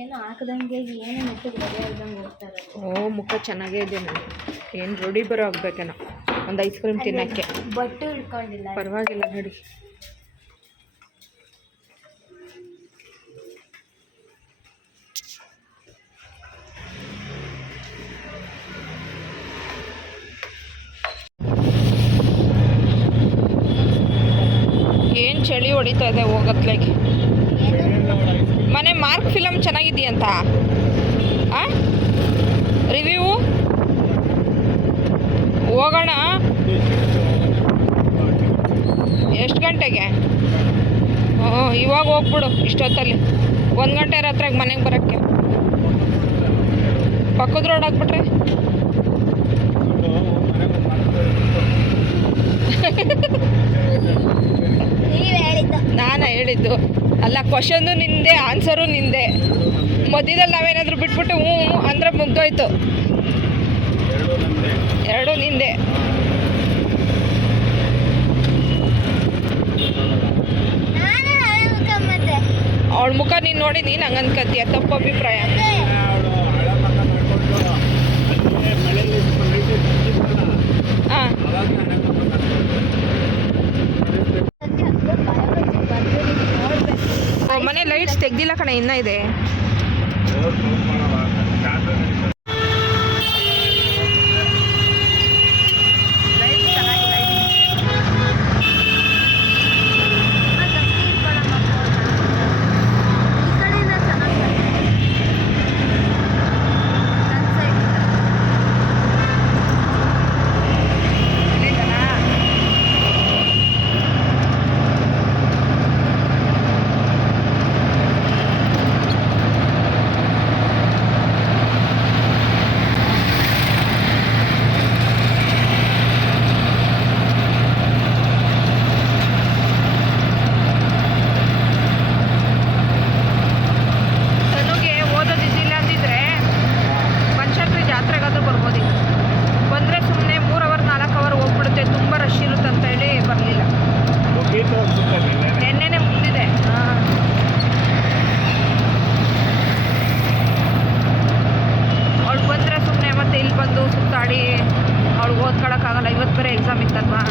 ಏನು ಹಾಕದಂಗೆ ಏನು ಮೆತ್ತಗೆ ರೆಡಿ ಆಗ್ದಂಗೆ ಹೋಗ್ತಾರೆ. ಓ ಮುಖ ಚೆನ್ನಾಗೇ ಇದೆ ನಾನು ಏನು ರೂಢಿ ಬರೋ ಆಗ್ಬೇಕೇನೋ ಒಂದು ಐಸ್ ಕ್ರೀಮ್ ತಿನ್ನೋಕ್ಕೆ. ಬಟ್ಟು ಇಟ್ಕೊಂಡಿಲ್ಲ ಪರವಾಗಿಲ್ಲ ನೋಡಿ. ಏನು ಚಳಿ ಹೊಡಿತಾ ಇದೆ ಹೋಗತ್ಲಾಗಿ. ಮನೆ ಮಾರ್ಕ್ ಫಿಲಮ್ ಚೆನ್ನಾಗಿದೆಯಂತ ರಿವ್ಯೂ ಹೋಗೋಣ. ಎಷ್ಟು ಗಂಟೆಗೆ? ಇವಾಗ ಹೋಗ್ಬಿಡು ಇಷ್ಟೊತ್ತಲ್ಲಿ 1 ಗಂಟೆ ರಾತ್ರಿಗೆ ಮನೆಗೆ ಬರೋಕ್ಕೆ. ಪಕ್ಕದ ರೋಡ್ ಹಾಕ್ಬಿಟ್ರೆ ನಾನು ಹೇಳಿದ್ದು ಅಲ್ಲ. ಕ್ವಶನ್ನು ನಿಂದೆ, ಆನ್ಸರು ನಿಂದೆ. ಮಧ್ಯದಲ್ಲಿ ನಾವೇನಾದರೂ ಬಿಟ್ಬಿಟ್ಟು ಹ್ಞೂ ಅಂದರೆ ಮುಗ್ದೋಯ್ತು. ಎರಡು ನಿಂದೆ. ಅವಳ ಮುಖ ನೀನು ನೋಡಿ ನೀನು ಹಂಗೆ ಅನ್ಕತ್ತೀಯ. ತಪ್ಪು ಅಭಿಪ್ರಾಯ. ಹಾಂ ಮನೆ ಲೈಟ್ಸ್ ತೆಗ್ದಿಲ್ಲ ಕಣೆ, ಇನ್ನೂ ಇದೆ. ನೆನ್ನೆನೆ ಮುಗಿದಿದೆ. ಅವಳು ಬಂದರೆ ಸುಮ್ಮನೆ ಮತ್ತೆ ಇಲ್ಲಿ ಬಂದು ಸುತ್ತಾಡಿ ಅವಳು ಓದ್ಕೊಳಕ್ಕಾಗಲ್ಲ. ಇವತ್ತು ಬೇರೆ ಎಕ್ಸಾಮ್ ಇತ್ತಲ್ವಾ,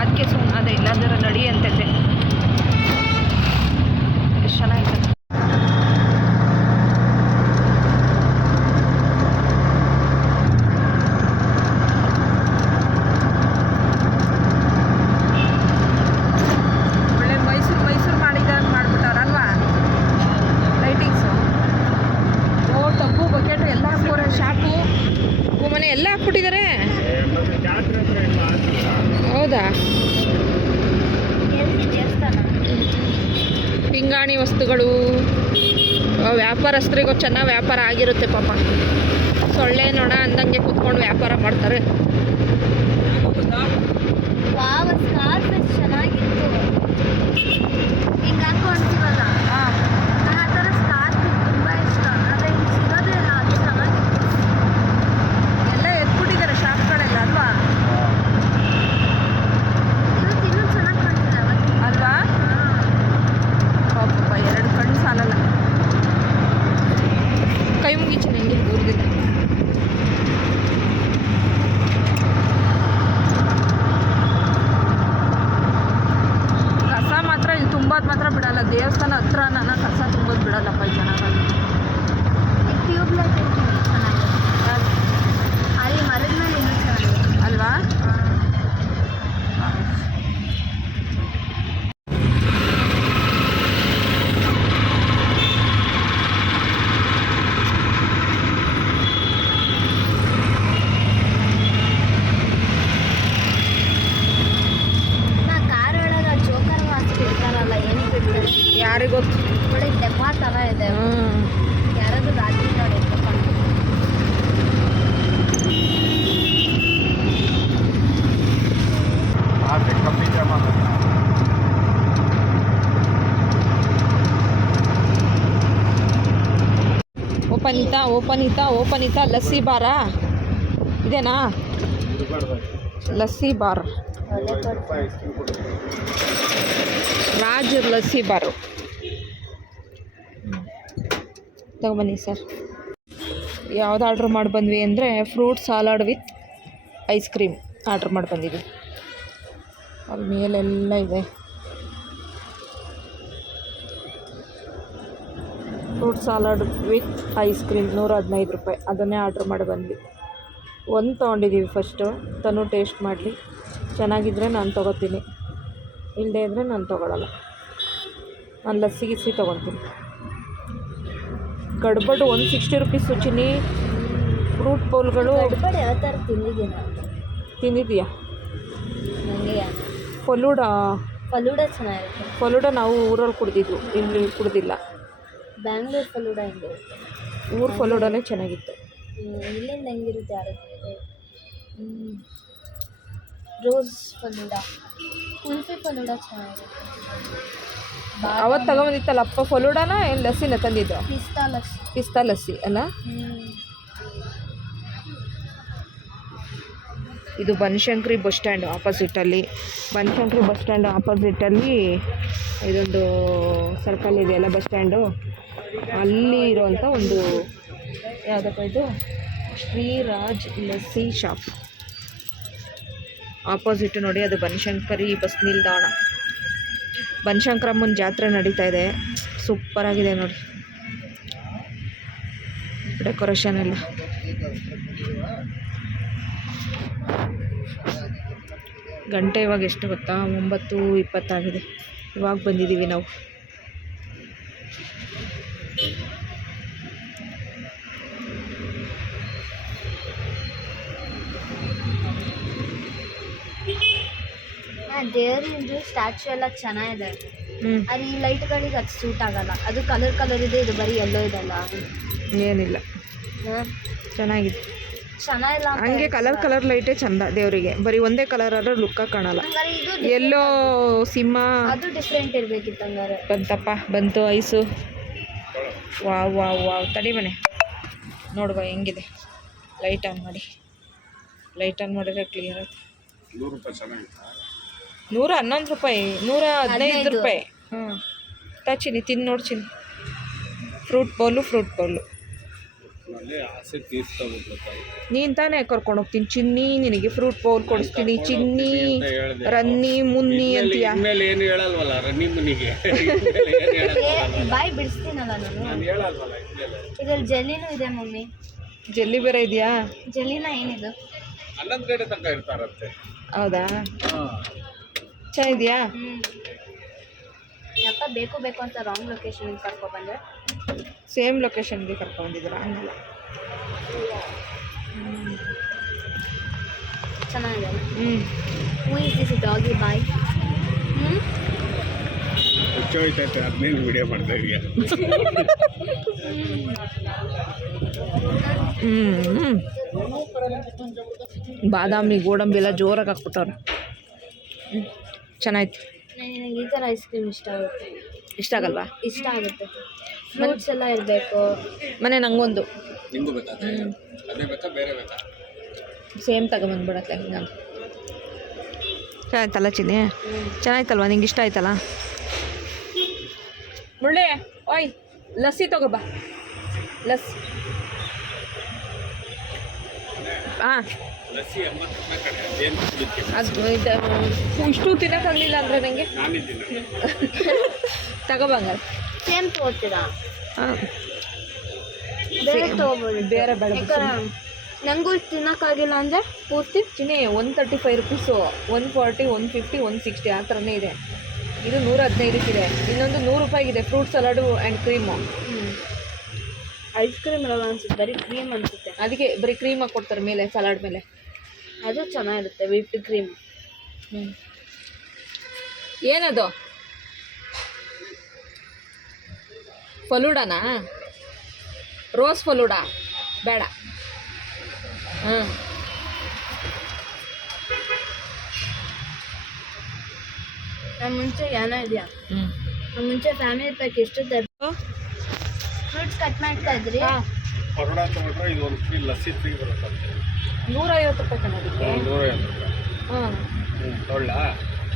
ಅದಕ್ಕೆ ಸುಮ್ಮನೆ ಅದೇ. ಇಲ್ಲಾಂದ್ರೆ ನಡಿ ಅಂತೈತೆ. ಎಷ್ಟು ಚೆನ್ನಾಗಿದೆ. ಎಲ್ಲ ಹಾಕ್ಬಿಟ್ಟಿದ್ದಾರೆ. ಹೌದಾ? ಪಿಂಗಾಣಿ ವಸ್ತುಗಳು ವ್ಯಾಪಾರಸ್ಥರಿಗೂ ಚೆನ್ನಾಗಿ ವ್ಯಾಪಾರ ಆಗಿರುತ್ತೆ ಪಾಪ. ಸೊಳ್ಳೆ ನೊಣ ಅಂದಂಗೆ ಕೂತ್ಕೊಂಡು ವ್ಯಾಪಾರ ಮಾಡ್ತಾರೆ. ಚೆನ್ನಾಗಿತ್ತು ಹಿಂಗೆ ಹಾಕೊಂತೀವಲ್ಲ, ಆ ಥರ ಸ್ಕಾರ್ಫ್ ತುಂಬ ಇಷ್ಟ. ಆದರೆ ಇಲ್ಲಿ ಸಿಗೋದೇ ಇಲ್ಲ. ಅದು ಚೆನ್ನಾಗಿತ್ತು. ಎಲ್ಲ ಎತ್ಬಿಟ್ಟಿದ್ದಾರೆ ಶಾಪ್ಗಳೆಲ್ಲ ಅಲ್ವಾ? ಇವತ್ತು ಇನ್ನೂ ಚೆನ್ನಾಗಿ ಕಾಣ್ತಿದೆ ಅಲ್ವಾ? ಪಾಪ 2 ಕಣ್ಣು ಸಾಲಲ್ಲ. ಕೈ ಮುಗಿಚಿ ನನಗೆ ದೂರದಿಂದ. ಕಸ ಮಾತ್ರ ಇಲ್ಲಿ ತುಂಬೋದು ಮಾತ್ರ ಬಿಡಲ್ಲ. ದೇವಸ್ಥಾನ ಹತ್ರ ನನ್ನ ಕಸ ತುಂಬೋದು ಬಿಡಲ್ಲಪ್ಪ ಈ ಜನಗಳು. ಟ್ಯೂಬ್ಲೈಟ್ ಚೆನ್ನಾಗಿದೆ. ಅಲ್ಲಿ ಮರದ ಮೇಲೆ ಇನ್ನೂ ಚೆನ್ನಾಗಿದೆ ಅಲ್ವಾ? ಕಾರ್ ಒಳಗೆ ಜೋಕರ್ ವಾಸ್ತು ಇರ್ತಾರಲ್ಲ, ಏನಕ್ಕೆ ಇರ್ತಾರೆ ಯಾರಿಗೊತ್ತು? ಒಳ್ಳೆ ದೆವ್ವ ಥರ ಇದೆ. ಯಾರಾದ್ರೂ ರಾತ್ರಿ ನೋಡಿ ಎತ್ಕೊಂಡು ಓಪನಿತಾ ಲಸ್ಸಿ ಬಾರಾ ಇದೇನಾ? ಲಸ್ಸಿ ಬಾರ್, ರಾಜ್ ಲಸ್ಸಿ ಬಾರು. ತಗೊಬನ್ನಿ ಸರ್. ಯಾವ್ದು ಆರ್ಡ್ರ್ ಮಾಡಿ ಬಂದ್ವಿ ಅಂದರೆ fruit salad with ice cream order ಮಾಡಿ ಬಂದಿದ್ವಿ. ಅಲ್ಲಿ ಮೇಲೆಲ್ಲ ಇದೆ fruit salad with ice cream 115 ರೂಪಾಯಿ. ಅದನ್ನೇ ಆರ್ಡ್ರ್ ಮಾಡಿ ಬಂದ್ವಿ. ಒಂದು ತೊಗೊಂಡಿದ್ದೀವಿ ಫಸ್ಟು, ತನು ಟೇಸ್ಟ್ ಮಾಡಲಿ. ಚೆನ್ನಾಗಿದ್ದರೆ ನಾನು ತೊಗೋತೀನಿ, ಇಲ್ಲದೇ ಇದ್ದರೆ ನಾನು ತೊಗೊಳಲ್ಲ. ನಾನು ಲಸ್ಸಿ ಗಿಸ್ಸಿ ತೊಗೊತೀನಿ. ಗಡ್ಬಡ್ 160 ರುಪೀಸು ಚಿನ್ನಿ. ಫ್ರೂಟ್ ಬೌಲ್ಗಳು ಗಡ್ಬಡ್ ಯಾವ ಥರ ತಿಂದಿದ್ದೀಯಾ? ನನಗೆ ಫಲೂಡಾ ಚೆನ್ನಾಗಿರುತ್ತೆ. ಫಲೂಡಾ ನಾವು ಊರಲ್ಲಿ ಕುಡ್ದಿದ್ವು, ಇಲ್ಲಿ ಕುಡ್ದಿಲ್ಲ. ಬ್ಯಾಂಗ್ಳೂರ್ ಫಲೂಡಾ ಹೆಂಗಿರುತ್ತೆ? ಊರು ಫಲೂಡಾನೇ ಚೆನ್ನಾಗಿತ್ತು. ಇಲ್ಲಿಂದ ಹೆಂಗಿರುತ್ತೆ ಯಾರು? ರೋಸ್ ಫಲೂಡಾ, ಕುಲ್ಫಿ ಫಲೂಡಾ ಚೆನ್ನಾಗಿರುತ್ತೆ. ಅವತ್ತು ತಗೊಂಬಂದಿತ್ತಲ್ಲ ಅಪ್ಪ ಫಲೂಡಾನ ಏನು ಲಸ್ಸಿನ ತಂದಿದ್ದು? ಪಿಸ್ತಾ ಲಸ್ಸಿ ಅಲ್ಲ. ಇದು ಬನಶಂಕರಿ ಬಸ್ ಸ್ಟ್ಯಾಂಡ್ ಆಪೋಸಿಟಲ್ಲಿ. ಬನಶಂಕರಿ ಬಸ್ ಸ್ಟ್ಯಾಂಡ್ ಆಪೋಸಿಟಲ್ಲಿ ಇದೊಂದು ಸರ್ಕಲ್ ಇದೆಯಲ್ಲ ಬಸ್ ಸ್ಟ್ಯಾಂಡು, ಅಲ್ಲಿ ಇರುವಂಥ ಒಂದು ಯಾವುದಪ್ಪ ಇದು, ಶ್ರೀರಾಜ್ ಲಸ್ಸಿ ಶಾಪ್ ಆಪೋಸಿಟ್ ನೋಡಿ. ಅದು ಬನಶಂಕರಿ ಬಸ್ ನಿಲ್ದಾಣ. ಬನಶಂಕರಮ್ಮನ ಜಾತ್ರೆ ನಡೀತಾ ಇದೆ. ಸೂಪರಾಗಿದೆ ನೋಡಿ ಡೆಕೋರೇಷನ್ ಎಲ್ಲ. ಗಂಟೆ ಇವಾಗ ಎಷ್ಟು ಗೊತ್ತಾ? 9:20 ಆಗಿದೆ. ಇವಾಗ ಬಂದಿದ್ದೀವಿ ನಾವು. ದೇವರಿಂದು ಸ್ಟ್ಯಾಚು ಎಲ್ಲ ಚೆನ್ನಾಗಿದೆ. ಅದು ಈ ಲೈಟ್ಗಳಿಗೆ ಅದು ಸೂಟ್ ಆಗಲ್ಲ. ಅದು ಕಲರ್ ಇದೆ, ಇದು ಬರೀ ಎಲ್ಲೋ ಇದಲ್ಲ. ಏನಿಲ್ಲ, ಚೆನ್ನಾಗಿದೆ. ಚೆನ್ನಾಗಿಲ್ಲ ಹಂಗೆ ಕಲರ್ ಲೈಟೇ ಚಂದ ದೇವರಿಗೆ. ಬರೀ ಒಂದೇ ಕಲರ್ ಆದ್ರೆ ಲುಕ್ಕ ಕಾಣಲ್ಲ. ಎಲ್ಲೋ ಸಿಂಹ ಅದು ಡಿಫ್ರೆಂಟ್ ಇರ್ಬೇಕಿತ್ತು ಹಂಗಾರೆ. ಬಂತಪ್ಪ, ಬಂತು ಐಸು. ವಾವ್ ತಡಿ ಮನೆ ನೋಡುವ ಹೆಂಗಿದೆ. ಲೈಟ್ ಆನ್ ಮಾಡಿ, ಲೈಟ್ ಆನ್ ಮಾಡಿದ್ರೆ ಕ್ಲಿಯರ್ ಆಯ್ತು. 111 ರೂಪಾಯಿ, 115 ರೂಪಾಯಿ. ಚಿನ್ನಿ ತಿಂದು ನೋಡಿ ಚಿನ್ನಿ. ಫ್ರೂಟ್ ಬೌಲು ನೀನು ತಾನೇ ಕರ್ಕೊಂಡು ಹೋಗ್ತೀನಿ ಚಿನ್ನಿ. ನಿನಗೆ ಫ್ರೂಟ್ ಬೌಲ್ ಕೊಡಿಸ್ತೀನಿ ಚಿನ್ನಿ. ರನ್ನಿ ಮುನ್ನಿ ಅಂತೀಯ. ಬಾಯ್ ಬಿಡಿಸ್ತೀನಲ್ಲ ನಾನು. ಇದ್ರಲ್ಲಿ ಜೆಲ್ಲಿನೂ ಇದೆ ಮಮ್ಮಿ. ಜೆಲ್ಲಿ ಬೇರೆ ಇದೆಯಾ? ಜೆಲ್ಲಿನ ಏನಿದು? ಹೌದಾ, ಚೆನ್ನಾಗಿದೆಯಾ? ಯಪ್ಪ ಬೇಕು ಅಂತ ರಾಂಗ್ ಲೊಕೇಶನ್ಗೆ ಕರ್ಕೊಬಂದೆ. ಸೇಮ್ ಲೊಕೇಶನ್ಗೆ ಕರ್ಕೊಂಡಿದ್ದೀರಾ? ಹಂಗಲ್ಲ, ಚೆನ್ನಾಗಿದೆ. ಹೂ ಇಸ್ ದಿಸ್ ಡಾಗಿ ಬಾಯ್? ಅದನ್ನೇನು ವಿಡಿಯೋ ಮಾಡ್ತಾ ಇದೆಯಾ? ಬಾದಾಮಿ ಗೋಡಂಬಿ ಎಲ್ಲ ಜೋರಾಗಿ ಹಾಕ್ಬಿಟ್ಟವ್ರೆ. ಚೆನ್ನಾಯ್ತು. ನನಗೆ ಈ ಥರ ಐಸ್ ಕ್ರೀಮ್ ಇಷ್ಟ ಆಗುತ್ತೆ. ಇಷ್ಟ ಆಗಲ್ವಾ? ಇಷ್ಟ ಆಗುತ್ತೆ. ಫ್ರೂಟ್ಸ್ ಎಲ್ಲ ಇರಬೇಕು. ಮನೆ ನಂಗೊಂದು ನಿಂಗೂ ಬೇಕಾ? ಅದೇ ಬೇಕಾ ಬೇರೆ ಬೇಕಾ? ಸೇಮ್ ತಗೊಂಬಂದ್ಬಿಡತ್ತೆ. ಹಿಂಗೆ ಚೆನ್ನಾಯ್ತಲ್ಲ ಚಿನ್ನಿ? ಚೆನ್ನಾಯ್ತಲ್ವಾ? ನಿಂಗೆ ಇಷ್ಟ ಆಯ್ತಲ್ಲ? ಮುಳ್ಳೆ ಓಯ್ ಲಸ್ಸಿ ತಗೋಬಾ. ಲಸ್ಸಿ ಹಾಂ, ಅದು ಇಷ್ಟು ತಿನ್ನೋಕ್ಕಾಗಲಿಲ್ಲ ಅಂದರೆ ನನಗೆ ತಗೋಬಂಗಾರ. ಸೇಮ್ ತಗೋತೀರಾ? ಹಾಂ, ಬೇರೆ ತೊಗೋಬೋದು. ಬೇರೆ ಬೇಡ. ನನಗೂ ತಿನ್ನೋಕ್ಕಾಗಿಲ್ಲ ಅಂದರೆ ಪೂರ್ತಿ ಚಿನ್ನಿ 135 ರೂಪೀಸು, 140, 150, 160 ಆ ಥರನೇ ಇದೆ. ಇದು 115 ಇದೆ. ಇನ್ನೊಂದು 100 ರೂಪಾಯಿಗಿದೆ fruit salad and cream. Ice cream ಅಲ್ಲ ಅನ್ಸುತ್ತೆ, ಬರೀ ಕ್ರೀಮ್ ಅನಿಸುತ್ತೆ. ಅದಕ್ಕೆ ಬರೀ ಕ್ರೀಮ್ ಹಾಕಿ ಕೊಡ್ತಾರೆ ಮೇಲೆ, ಸಲಾಡ್ ಮೇಲೆ. ಅದು ಚೆನ್ನಾಗಿರುತ್ತೆ, ವಿಪ್ಡ್ ಕ್ರೀಮ್. ಏನದು ಫಲೂಡಾನಾ? ರೋಸ್ ಫಲೂಡಾ ಬೇಡ. ಹಾಂ, ನಮ್ಮ ಮುಂಚೆ ಏನೋ ಇದೆಯಾ? ನಮ್ಮ ಮುಂಚೆ ಫ್ಯಾಮಿಲಿ ಪ್ಯಾಕ್ ಎಷ್ಟು ಫ್ರೂಟ್ಸ್ ಕಟ್ ಮಾಡ್ತಾ ಇದ್ರಿ. ಪರೋಡ ತೊಗೊಂಡ್ರೆ ಇದು ಒಂದು ಫ್ರೀ ಲಸ್ಸಿ ಫ್ರೀ ಬರುತ್ತೆ. 150 ರೂಪಾಯಿ ಕಣೋದಕ್ಕೆ. 150 ರೂಪಾಯಿ. ಹಾಂ, ತೊಗೊಳ್ಳಾ?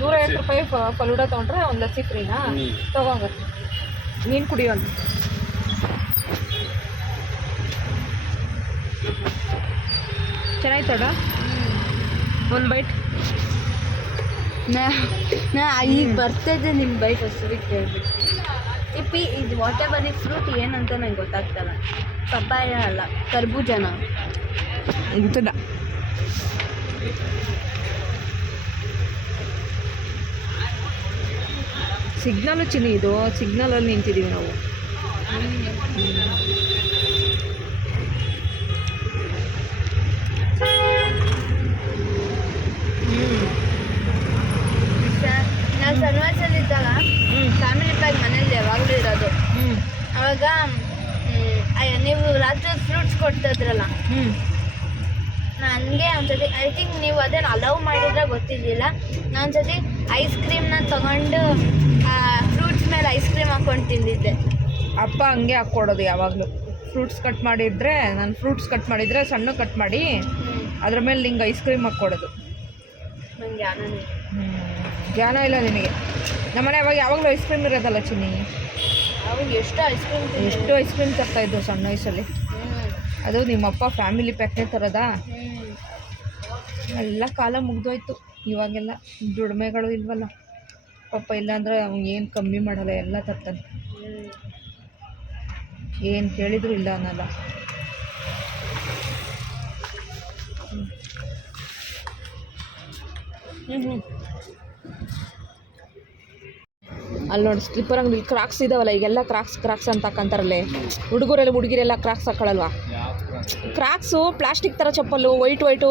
150 ರೂಪಾಯಿ ಫಲೂಡಾ ತೊಗೊಂಡ್ರೆ ಒಂದು ಲಸ್ಸಿ ಫ್ರೀನಾ? ತೊಗೊಂಡ್ರೆ ನೀನು ಕುಡಿಯೋದು. ಚೆನ್ನಾಯ್ತೋಡ ಒಂದು ಬೈಟ್. ನಾ ಈಗ ಬರ್ತಾಯಿದ್ದೆ ನಿಮ್ಮ ಬೈಟ್ ಅಷ್ಟು ಕೇಳ್ಬಿಟ್ಟು. ಇದು ವಾಟ್ ಎವರ್ ಈ ಫ್ರೂಟ್ ಏನಂತ ನಂಗೆ ಗೊತ್ತಾಗ್ತಲ್ಲ. ಪಪ್ಪಾಯ ಅಲ್ಲ, ಕರ್ಬೂಜನ ಗೊತ್ತಿಲ್ಲ. ಸಿಗ್ನಲ್ಲು ಚಿನ್ನಿ, ಇದು ಸಿಗ್ನಲಲ್ಲಿ ನಿಂತಿದ್ದೀವಿ ನಾವು. ನಾವು ಸನ್ವಾಸಲ್ಲಿದ್ದಾಗ ಫ್ಯಾಮಿಲಿ ಪ್ಯಾಕ್ ಮನೇಲಿ ಯಾವಾಗಲೂ ಇರೋದು. ಅವಾಗ ನೀವು ರಾತ್ರಿ ಫ್ರೂಟ್ಸ್ ಕೊಡ್ತಾಯಿದ್ರಲ್ಲ, ನನಗೆ ಒಂದ್ಸತಿ ಐ ಥಿಂಕ್ ನೀವು ಅದನ್ನು ಅಲೌ ಮಾಡಿದ್ರೆ ಗೊತ್ತಿರಲಿಲ್ಲ. ನಾನು ಒಂದ್ಸತಿ ಐಸ್ ಕ್ರೀಮ್ನ ತೊಗೊಂಡು ಫ್ರೂಟ್ಸ್ ಮೇಲೆ ಐಸ್ ಕ್ರೀಮ್ ಹಾಕ್ಕೊಂಡು ತಿಂದಿದ್ದೆ. ಅಪ್ಪ ಹಂಗೆ ಹಾಕ್ಕೊಡೋದು ಯಾವಾಗಲೂ. ಫ್ರೂಟ್ಸ್ ಕಟ್ ಮಾಡಿದರೆ, ನಾನು ಫ್ರೂಟ್ಸ್ ಕಟ್ ಮಾಡಿದರೆ ಸಣ್ಣ ಕಟ್ ಮಾಡಿ ಅದ್ರ ಮೇಲೆ ನಿಂಗೆ ಐಸ್ ಕ್ರೀಮ್ ಹಾಕ್ಕೊಡೋದು. ನನಗೆ ಜ್ಞಾನ ಇಲ್ಲ ನಿನಗೆ. ನಮ್ಮನೆ ಅವಾಗ ಯಾವಾಗಲೂ ಐಸ್ ಕ್ರೀಮ್ ಇರೋದಲ್ಲ ಚಿನ್ನಿ. ಅವಾಗ ಎಷ್ಟು ಐಸ್ ಕ್ರೀಮ್ ತರ್ತಾಯಿದ್ದು ಸಣ್ಣ ವಯಸ್ಸಲ್ಲಿ. ಅದು ನಿಮ್ಮಪ್ಪ ಫ್ಯಾಮಿಲಿ ಪ್ಯಾಕ್ನೇ ತರೋದಾ? ಎಲ್ಲ ಕಾಲ ಮುಗ್ದೋಯ್ತು. ಇವಾಗೆಲ್ಲ ದುಡಿಮೆಗಳು ಇಲ್ವಲ್ಲ ಪಾಪ. ಇಲ್ಲಾಂದ್ರೆ ಏನು ಕಮ್ಮಿ ಮಾಡಲ್ಲ, ಎಲ್ಲ ತರ್ತಾನೆ. ಏನು ಕೇಳಿದ್ರು ಇಲ್ಲ ಅನ್ನಲ್ಲ. ಅಲ್ಲಿ ನೋಡಿ ಸ್ಲಿಪ್ಪರ್ ಅಂಗಡಿ ಕ್ರಾಕ್ಸ್ ಇದಾವಲ್ಲ, ಈಗೆಲ್ಲ ಕ್ರಾಕ್ಸ್ ಅಂತ ಹಾಕಂತಾರಲ್ಲೇ. ಹುಡುಗಿರೆಲ್ಲ ಕ್ರಾಕ್ಸ್ ಹಾಕೊಳ್ಳಲ್ವಾ? ಕ್ರಾಕ್ಸು ಪ್ಲಾಸ್ಟಿಕ್ ಥರ ಚಪ್ಪಲ್ಲು, ವೈಟು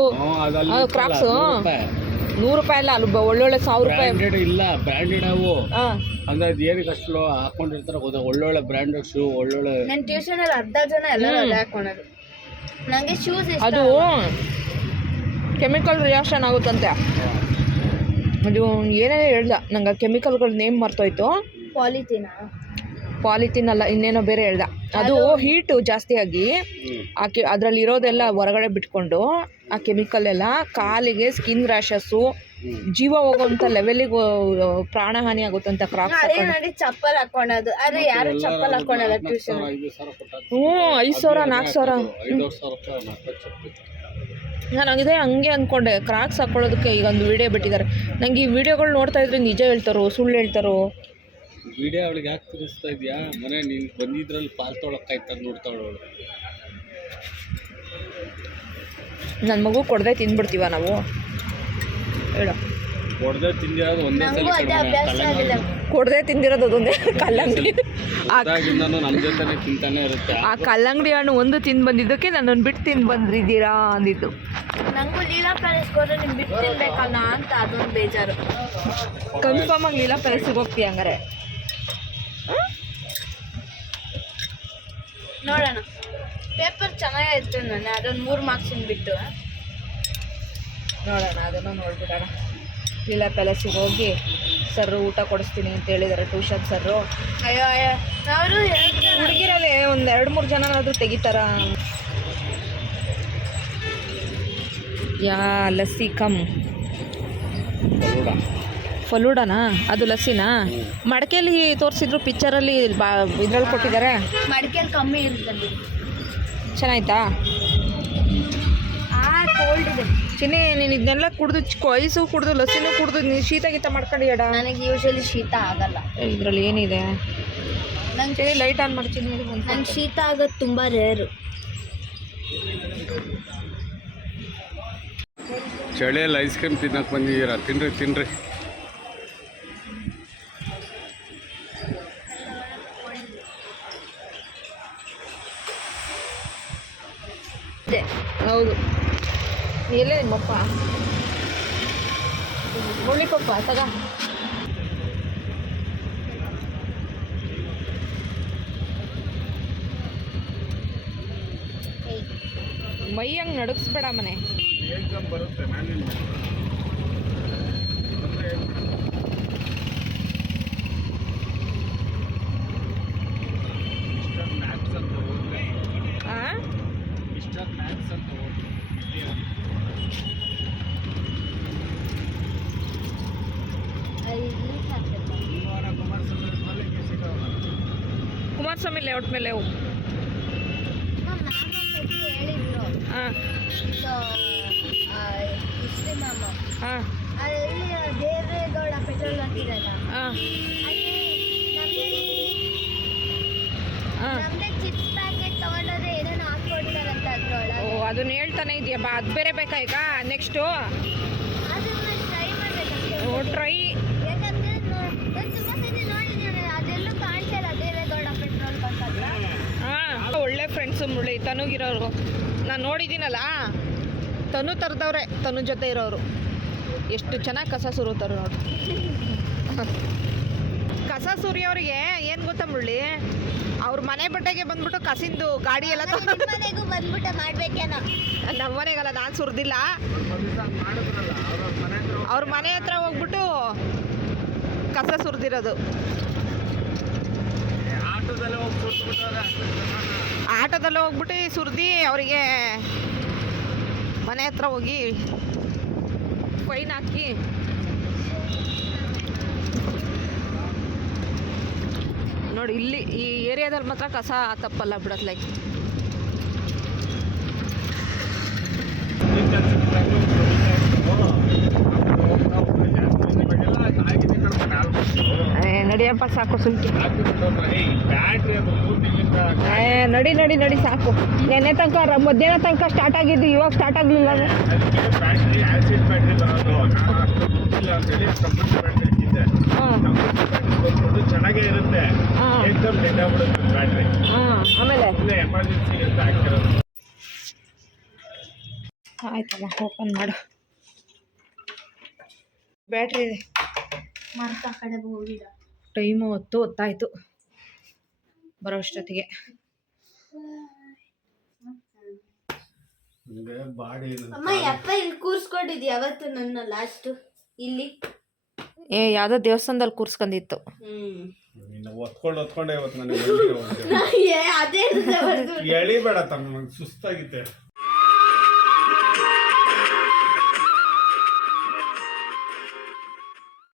ಕ್ರಾಕ್ಸು 100 ರೂಪಾಯಿ ಅಲ್ಲ, ಅಲ್ಲಿ ಒಳ್ಳೊಳ್ಳೆ 1000 ರೂಪಾಯಿ ಇಲ್ಲ. ಬ್ರ್ಯಾಂಡೆಡ್ ಅವು ಅಂದ್ರೆ ಅದು ಏನಕ್ಕೆ ಅಷ್ಟು ಹಾಕೊಂಡಿರ್ತಾರೆ ಗೊತ್ತಾ? ಒಳ್ಳೊಳ್ಳೆ ಬ್ರ್ಯಾಂಡೆಡ್ ಶೂ, ಒಳ್ಳೊಳ್ಳೆ. ನನ್ನ ಟ್ಯೂಷನಲ್ಲಿ ಅರ್ಧ ಜನ ಎಲ್ಲರೂ ಅದೇ ಹಾಕೊಳ್ಳೋದು. ನನಗೆ ಶೂಸ್ ಅದು ಕೆಮಿಕಲ್ ರಿಯಾಕ್ಷನ್ ಆಗುತ್ತಂತೆ. ಅದು ಏನೇನೋ ಹೇಳ್ದ ನಂಗೆ, ಕೆಮಿಕಲ್ಗಳ ನೇಮ್ ಮರ್ತೋಯ್ತು. ಪಾಲಿಥೀನ್ ಅಲ್ಲ, ಇನ್ನೇನೋ ಬೇರೆ ಹೇಳ್ದ. ಅದು ಹೀಟು ಜಾಸ್ತಿ ಆಗಿ ಅದರಲ್ಲಿ ಇರೋದೆಲ್ಲ ಹೊರಗಡೆ ಬಿಟ್ಕೊಂಡು ಆ ಕೆಮಿಕಲ್ ಎಲ್ಲ ಕಾಲಿಗೆ ಸ್ಕಿನ್ ರ್ಯಾಷಸ್ಸು, ಜೀವ ಹೋಗೋಂಥ ಲೆವೆಲಿಗೆ ಪ್ರಾಣಹಾನಿ ಆಗುತ್ತಂತ ಕ್ರಾಕ್ಸ್ ಚಪ್ಪಲ್ ಹಾಕೊಳ್ಳೋದು. ಅರೆ ಯಾರು ಚಪ್ಪಲ್ ಹಾಕೊಳ್ಳಲ್ಲ ಟ್ಯೂಷನ್. 5,000 4,000. ನಾನು ಹಂಗೆ ಅಂದ್ಕೊಂಡೆ ಕ್ರಾಕ್ಸ್ ಹಾಕೊಳ್ಳೋದಕ್ಕೆ. ಈಗ ಒಂದು ವೀಡಿಯೋ ಬಿಟ್ಟಿದ್ದಾರೆ ನನಗೆ. ಈ ವಿಡಿಯೋಗಳು ನೋಡ್ತಾ ಇದ್ರೆ ನಿಜ ಹೇಳ್ತಾರೋ ಸುಳ್ಳು ಹೇಳ್ತಾರೋ? ವಿಡಿಯೋ ಅವಳಿಗೆ ಯಾಕೆ ತಿಳಿಸ್ತಾ ಇದೆಯಾ? ಮನೆ ನೀನು ಬಂದಿದ್ರಲ್ಲಿ ಪಾಲ್ ತೊಳಕ್ಕಾಯ್ತು ನೋಡ್ತಾಳು. ನನ್ನ ಮಗು ಕೊಡದೆ ತಿಂದ್ಬಿಡ್ತೀವ ನಾವು? ಹೇಳು. ಕೊಡದೆ ತಿಂದಿರೋದು ಒಂದೇ ಸಲ, ಕೊಡದೆ ತಿಂದಿರೋದು ಅದೊಂದೇ ಕಲ್ಲಂಗಡಿ. ನಮ್ಮ ಜೊತೆ ತಿಂತಾನೆ ಇರುತ್ತೆ. ಆ ಕಲ್ಲಂಗಡಿ ಹಣ್ಣು ಒಂದು ತಿಂದು ಬಂದಿದ್ದಕ್ಕೆ ನನ್ನನ್ನು ಬಿಟ್ಟು ತಿಂದು ಬಂದಿದ್ದೀರಾ ಅಂದಿದ್ದು. ನಂಗೂ ಲೀಲಾ ಪ್ಯಾಲೇಸ್ಗೆ ಹೋದ್ರೆ ನಿಮ್ಗೆ ಬಿಟ್ಟು ತಿನ್ಬೇಕಲ್ಲ ಅಂತ ಅದೊಂದು ಬೇಜಾರು. ಕನ್ಫರ್ಮ್ ಆಗಿ ಲೀಲಾ ಪ್ಯಾಲೇಸ್ಗೆ ಹೋಗ್ತೀಯ ಹಂಗಾರೆ? ನೋಡೋಣ. ಪೇಪರ್ ಚೆನ್ನಾಗಿತ್ತು. ನಾನು ಅದೊಂದು 3 ಮಾರ್ಕ್ಸಿಂದ ಬಿಟ್ಟು ನೋಡೋಣ, ಅದನ್ನು ನೋಡ್ಬಿಡೋಣ. ಲೀಲಾ ಪ್ಯಾಲೇಸಿಗೆ ಹೋಗಿ ಸರ್ರು ಊಟ ಕೊಡಿಸ್ತೀನಿ ಅಂತ ಹೇಳಿದ್ದಾರೆ, ಟ್ಯೂಷನ್ ಸರ್ರು. ಅಯ್ಯೋ ಅವರು ಹುಡುಗಿರಲ್ಲೇ ಒಂದು 2-3 ಜನನಾದರೂ ತೆಗಿತಾರ. ಯಾ ಲಸ್ಸಿ ಕಮ್ ಫಲೂಡನಾ? ಅದು ಲಸ್ಸಿನಾ? ಮಡಕೆಯಲ್ಲಿ ತೋರಿಸಿದ್ರು ಪಿಕ್ಚರಲ್ಲಿ, ಇದ್ರಲ್ಲಿ ಕೊಟ್ಟಿದ್ದಾರೆ. ಮಡಕೆಯಲ್ಲಿ ಕಮ್ಮಿ ಇರುತ್ತೆ. ಚೆನ್ನಾಯ್ತಾ? ಕೋಲ್ಡ್ ಇದೆ ಚಿನ್ನಿ. ನೀನು ಇದನ್ನೆಲ್ಲ ಕುಡಿದು ಐಸು ಕುಡಿದು ಲಸ್ಸಿನೂ ಕುಡಿದು ನೀನು ಶೀತ ಗೀತ ಮಾಡ್ಕೊಂಡಿಯಡ. ನನಗೆ ಯೂಶಲಿ ಶೀತ ಆಗಲ್ಲ. ಇದರಲ್ಲಿ ಏನಿದೆ? ನಂಗೆ ಲೈಟ್ ಆನ್ ಮಾಡ್ತೀನಿ. ನಂಗೆ ಶೀತ ಆಗೋದು ತುಂಬ ರೇರು. ಚಳಿಯಲ್ಲಿ ಐಸ್ ಕ್ರೀಮ್ ತಿನ್ನಕ್ಕೆ ಬಂದಿದ್ದೀರಾ? ತಿನ್ರಿ. ಹೌದು. ಎಲ್ಲೇ ನಿಮ್ಮಪ್ಪ? ಮುಳ್ಳಿಪಪ್ಪ ತಗ. ಮೈ ಹಂಗೆ ನಡುಗಿಸ್ಬೇಡ ಮನೆ. ಬರುತ್ತೆ ಕುಮಾರಸ್ವಾಮಿ ಲೇಔಟ್ ಮೇಲೆ ಹೋಗು. ಹೇಳಿದ್ರು. ಹಾಂ ನೋಡಿದ್ವಿ ಮ್ಯಾಮ್. ಹಾಂ ಅಲ್ಲಿ ದೇವೇಗೌಡ ಪೆಟ್ರೋಲ್ ಹಾಕಿರಲ್ಲ, ಹಾಂ ಹಾಂ ನಮ್ದೇ ಚಿಪ್ಸ್ ಪ್ಯಾಕೆಟ್ ತಗೊಂಡೋದ್ರೆ ಏನೇನು ಹಾಕ್ಕೊಡ್ತಾರಂತ ಅದ್ರೊಳಗೆ. ಓ ಅದನ್ನ ಹೇಳ್ತಾನೆ ಇದೆಯಾ ಬಾ, ಅದು ಬೇರೆ ಬೇಕಾ ಈಗ ನೆಕ್ಸ್ಟು? ಅದನ್ನ ಟ್ರೈ ಮಾಡ್ಬೇಕಷ್ಟೇ. ಓ ಟ್ರೈ. ಯಾಕಂದ್ರೆ ನಾನು ತುಂಬಾ ಸತಿ ನೋಡಿದ್ದೀನಿ, ಅದೆಲ್ಲೂ ಕಾಣ್ತಿಲ್ಲ ದೇವೇಗೌಡ ಪೆಟ್ರೋಲ್ ಬಂಕ್ ಹತ್ರ. ಹಾಂ ಒಳ್ಳೆ ಫ್ರೆಂಡ್ಸು ಮುಳ್ಳಿ ತನುಗಿರೋರು ನಾನು ನೋಡಿದ್ದೀನಲ್ಲ, ತನು ತರದವ್ರೆ, ತನು ಜೊತೆ ಇರೋರು ಎಷ್ಟು ಚೆನ್ನಾಗಿ ಕಸ ಸುರುತ್ತಾರೆ ನೋಡಿ. ಕಸ ಸುರಿಯೋರಿಗೆ ಏನು ಗೊತ್ತಾ ಮುಳ್ಳಿ, ಅವ್ರ ಮನೆ ಬಟ್ಟೆಗೆ ಬಂದ್ಬಿಟ್ಟು ಕಸಿಂದು ಗಾಡಿ ಎಲ್ಲ ನಿಮ್ ಮನೆಗೂ ಬಂದ್ಬಿಟ್ಟು ಮಾಡ್ಬೇಕೇನೋ. ನಮ್ಮ ಮನೆಗಲ್ಲ, ನಾನು ಸುರಿದಿಲ್ಲ, ಅವ್ರ ಮನೆ ಹತ್ರ ಹೋಗ್ಬಿಟ್ಟು ಕಸ ಸುರಿದಿರೋದು. ಆಟೋದಲ್ಲೇ ಹೋಗ್ಬಿಟ್ಟು ಸುರಿದು ಅವರಿಗೆ ಮನೆ ಹತ್ರ ಹೋಗಿ ಫೈನ್ ಹಾಕಿ ನೋಡಿ. ಇಲ್ಲಿ ಈ ಏರಿಯಾದಲ್ಲಿ ಮಾತ್ರ ಕಸ ತಪ್ಪಲ್ಲ ಬಿಡತ್ಲೆ. ನಡಿಯಪ್ಪ ಸಾಕು ಸುಮ್ಕಿ. ನಡಿ ನಡಿ ನಡಿ ಸಾಕು. ನೆನ್ನೆ ತನಕ ಮಧ್ಯಾಹ್ನ ತನಕ ಸ್ಟಾರ್ಟ್ ಆಗಿದ್ದು, ಇವಾಗ ಸ್ಟಾರ್ಟ್ ಆಗಲಿಲ್ಲ. ಚೆನ್ನಾಗೇ ಇರುತ್ತೆ, ಆಮೇಲೆ ಎಮರ್ಜೆನ್ಸಿ ಅಂತ ಹಾಕಿರೋದು. ಆಯ್ತಲ್ಲ, ಓಪನ್ ಮಾಡು. ಬ್ಯಾಟ್ರಿ ಇದೆ. ಮರ್ತ ಕಡೆ ಹೋಗಿದ ಟೈಮು ಹೊತ್ತಾಯ್ತು ಬರೋ ಅಷ್ಟೊತ್ತಿಗೆ. ಅಮ್ಮ ಯಪ್ಪ ಇಲ್ಲಿ ಕೂರ್ಸ್ಕೊಂಡಿದ್ಯ ಅವತ್ತು ನನ್ನ ಲಾಸ್ಟ್ ಇಲ್ಲಿ ಯಾವುದೋ ದೇವಸ್ಥಾನದಲ್ಲಿ ಕೂರ್ಸ್ಕೊಂಡಿತ್ತು. ಹೊತ್ಕೊಂಡೆ ಇವತ್ತು ನನಗೆ ಅದೇ ಎಳಿಬೇಡ ತಮ್ಮ, ನಂಗೆ ಸುಸ್ತಾಗಿತ್ತೆ.